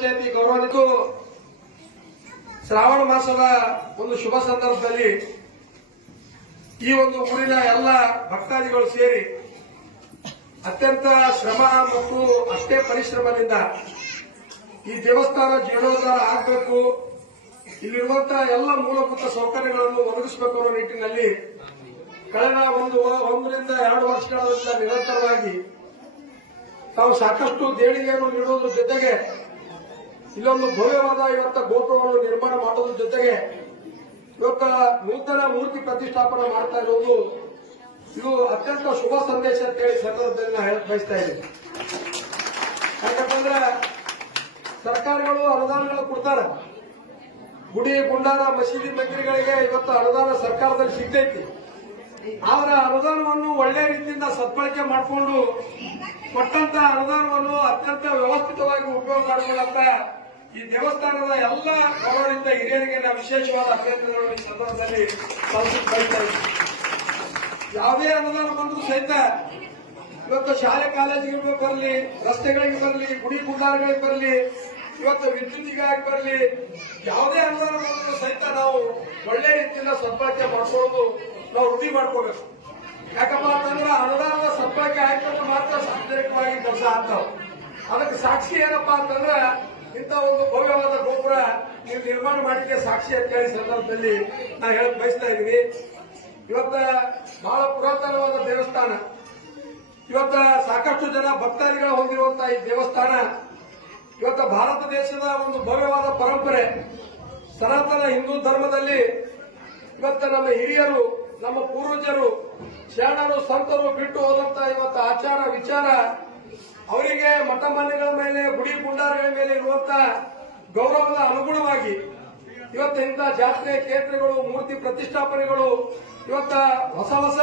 ಜಯಂತಿ ಗೌರವಾನ್ವಿತ ಶ್ರಾವಣ ಮಾಸದ ಒಂದು ಶುಭ ಸಂದರ್ಭದಲ್ಲಿ ಈ ಒಂದು ಊರಿನ ಎಲ್ಲ ಭಕ್ತಾದಿಗಳು ಸೇರಿ ಅತ್ಯಂತ ಶ್ರಮ ಮತ್ತು ಅಷ್ಟೇ ಪರಿಶ್ರಮದಿಂದ ಈ ದೇವಸ್ಥಾನ ಜೀರ್ಣೋದ್ಧಾರ ಆಗಬೇಕು, ಇಲ್ಲಿರುವಂತಹ ಎಲ್ಲ ಮೂಲಭೂತ ಸೌಕರ್ಯಗಳನ್ನು ಒದಗಿಸಬೇಕು ಅನ್ನೋ ನಿಟ್ಟಿನಲ್ಲಿ ಕಳೆದ 1-2 ವರ್ಷಗಳಿಂದ ನಿರಂತರವಾಗಿ ತಾವು ಸಾಕಷ್ಟು ದೇಣಿಗೆಯನ್ನು ನೀಡುವುದರ ಜೊತೆಗೆ ಇಲ್ಲೊಂದು ಭವ್ಯವಾದ ಇವತ್ತ ಗೋಪುರವನ್ನು ನಿರ್ಮಾಣ ಮಾಡುವುದರ ಜೊತೆಗೆ ಇವತ್ತ ನೂತನ ಮೂರ್ತಿ ಪ್ರತಿಷ್ಠಾಪನೆ ಮಾಡ್ತಾ ಇರುವುದು ಇದು ಅತ್ಯಂತ ಶುಭ ಸಂದೇಶ ಅಂತ ಹೇಳಿ ಸಂದರ್ಭದಲ್ಲಿ ನಾನು ಹೇಳಕ್ ಬಯಸ್ತಾ ಇದ್ದೀನಿ. ಯಾಕಂತಂದ್ರೆ ಸರ್ಕಾರಗಳು ಅನುದಾನಗಳು ಕೊಡ್ತಾರೆ, ಗುಡಿ ಗುಂಡಾರ ಮಸೀದಿ ಮಂದಿರಗಳಿಗೆ ಇವತ್ತು ಅನುದಾನ ಸರ್ಕಾರದಲ್ಲಿ ಸಿಗ್ತೈತಿ. ಅವರ ಅನುದಾನವನ್ನು ಒಳ್ಳೆ ರೀತಿಯಿಂದ ಸದ್ಬಳಕೆ ಮಾಡಿಕೊಂಡು ಕೊಟ್ಟಂತ ಅನುದಾನವನ್ನು ಅತ್ಯಂತ ವ್ಯವಸ್ಥಿತವಾಗಿ ಉಪಯೋಗ ಮಾಡಿಕೊಳ್ಳಂತ ಈ ದೇವಸ್ಥಾನದ ಎಲ್ಲ ಗೌರವದಿಂದ ಹಿರಿಯರಿಗೆ ನಾವು ವಿಶೇಷವಾದ ಅಭಿನಂದನೆಗಳನ್ನು ಈ ಸಂದರ್ಭದಲ್ಲಿ ಸಲ್ಲಿಸಕ್ಕೆ ಬಯಸ್ತಾ ಇದ್ದೀವಿ. ಯಾವುದೇ ಅನುದಾನ ಬಂದರೂ ಸಹಿತ ಇವತ್ತು ಶಾಲೆ ಕಾಲೇಜಿಗೆ ಬರಲಿ, ರಸ್ತೆಗಳಿಗೆ ಬರಲಿ, ಗುಡಿ ಗುಂಡಾರಗಳಿಗೆ ಬರಲಿ, ಇವತ್ತು ವಿದ್ಯುತ್ತಿಗಾಗಿ ಬರಲಿ, ಯಾವುದೇ ಅನುದಾನ ಬಂದರೂ ಸಹಿತ ನಾವು ಒಳ್ಳೆ ರೀತಿಯಿಂದ ಸದ್ಬಳಕೆ ಮಾಡಿಕೊಳ್ಳೋದು ನಾವು ರೂಢಿ ಮಾಡ್ಕೋಬೇಕು. ಯಾಕಪ್ಪ ಅಂತಂದ್ರೆ ಅನುದಾನದ ಸದ್ಬಳಕೆ ಆಯ್ತು ಮಾತ್ರ ಸಾರ್ವಜನಿಕವಾಗಿ ಕೆಲಸ ಆಗ್ತಾವೆ. ಅದಕ್ಕೆ ಸಾಕ್ಷಿ ಏನಪ್ಪಾ ಅಂತಂದ್ರೆ ಇಂಥ ಒಂದು ಭವ್ಯವಾದ ಗೋಪುರ ನೀವು ನಿರ್ಮಾಣ ಮಾಡಿಕೆ ಸಾಕ್ಷಿ ಅಂತ ಹೇಳಿ ಸಂದರ್ಭದಲ್ಲಿ ನಾ ಹೇಳಕ್ ಬಯಸ್ತಾ ಇದ್ದೀವಿ. ಇವತ್ತ ಬಹಳ ಪುರಾತನವಾದ ದೇವಸ್ಥಾನ, ಇವತ್ತ ಸಾಕಷ್ಟು ಜನ ಭಕ್ತಾದಿಗಳು ಹೊಂದಿರುವಂತಹ ಈ ದೇವಸ್ಥಾನ ಇವತ್ತ ಭಾರತ ದೇಶದ ಒಂದು ಭವ್ಯವಾದ ಪರಂಪರೆ. ಸನಾತನ ಹಿಂದೂ ಧರ್ಮದಲ್ಲಿ ಇವತ್ತ ನಮ್ಮ ಹಿರಿಯರು, ನಮ್ಮ ಪೂರ್ವಜರು, ಶರಣರು, ಸಂತರು ಬಿಟ್ಟು ಹೋದಂತ ಇವತ್ತು ಆಚಾರ ವಿಚಾರ, ಅವರಿಗೆ ಮಠ ಮನೆಗಳ ಮೇಲೆ, ಗುಡಿ ಗುಂಡಾರಗಳ ಮೇಲೆ ಇರುವಂತ ಗೌರವದ ಅನುಗುಣವಾಗಿ ಇವತ್ತು ಇಂಥ ಜಾತ್ರೆ ಕ್ಷೇತ್ರಗಳು, ಮೂರ್ತಿ ಪ್ರತಿಷ್ಠಾಪನೆಗಳು, ಇವತ್ತ ಹೊಸ ಹೊಸ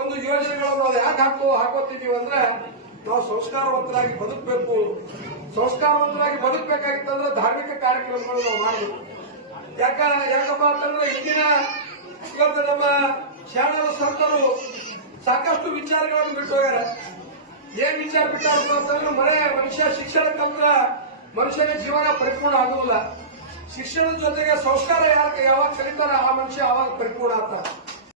ಒಂದು ಯೋಜನೆಗಳನ್ನು ನಾವು ಯಾಕೆ ಹಾಕೋತಿದೀವಿ ಅಂದ್ರೆ ನಾವು ಸಂಸ್ಕಾರವಂತರಾಗಿ ಬದುಕಬೇಕು. ಸಂಸ್ಕಾರವಂತರಾಗಿ ಬದುಕಬೇಕಾಗಿತ್ತಂದ್ರೆ ಧಾರ್ಮಿಕ ಕಾರ್ಯಕ್ರಮಗಳು ನಾವು ಮಾಡಬೇಕು. ಯಾಕಪ್ಪ ಅಂತಂದ್ರೆ ಇಂದಿನ ಇವತ್ತು ನಮ್ಮ ಶರಣರ ಸಂತರು ಸಾಕಷ್ಟು ವಿಚಾರಗಳನ್ನು ಬಿಟ್ಟು ಹೋಗ್ಯಾರ. ಏನ್ ವಿಚಾರ ಬಿಟ್ಟಾರ ಅಂತಂದ್ರೆ ಮನುಷ್ಯ ಶಿಕ್ಷಣ ಕಲ್ತ್ರ ಮನುಷ್ಯನ ಜೀವನ ಪರಿಪೂರ್ಣ ಆಗುವುದಿಲ್ಲ. ಶಿಕ್ಷಣದ ಜೊತೆಗೆ ಸಂಸ್ಕಾರ ಯಾವಾಗ ಕಲಿತಾರ ಆ ಮನುಷ್ಯ ಅವಾಗ ಪರಿಪೂರ್ಣ ಆಗ್ತಾರ.